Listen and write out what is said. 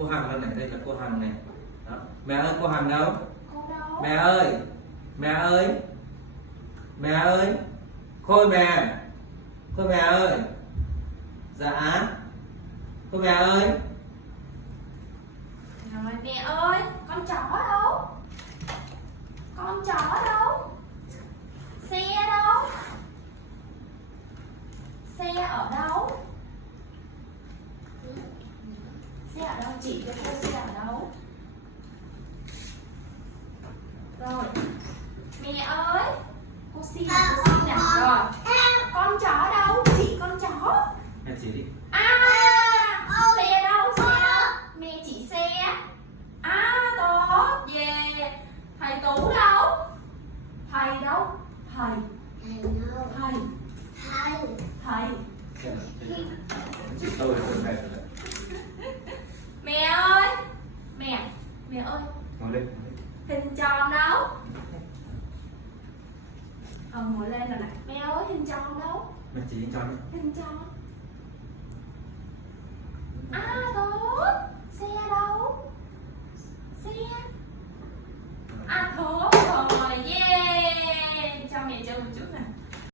cô Hằng lên này, đây là cô Hằng này. Đó. Mẹ ơi cô Hằng đâu? Cô đâu? Mẹ ơi, mẹ ơi, mẹ ơi, Khôi mẹ, Khôi mẹ ơi, dạ, Khôi mẹ ơi. Rồi mẹ ơi, con chó đâu? Con chó đâu? Xe đâu? Xe ở đâu? Xe ở đâu? Chỉ cho cô xe ở đâu? Rồi mẹ ơi, cô xin nè. Rồi con chó đâu? Chỉ con chó. Mẹ chỉ đi. À, xe đâu? Xe đâu? Mẹ chỉ xe. À, tốt, về. Thầy Tú đâu? Thầy đâu? Thầy. Thầy. Thầy. Chỉ tôi làคนnày rồi đấy. Mẹ ơi. Mẹ ơi, Ngồi lên. hình tròn đâu? Ngồi lên rồi này. Mẹ ơi, hình tròn đâu? Mẹ chỉ cho đi. Hình tròn. À, tốt. Xe đâu? Xe. À, tốt rồi, yeah. Cho mẹ chơi một chút nè.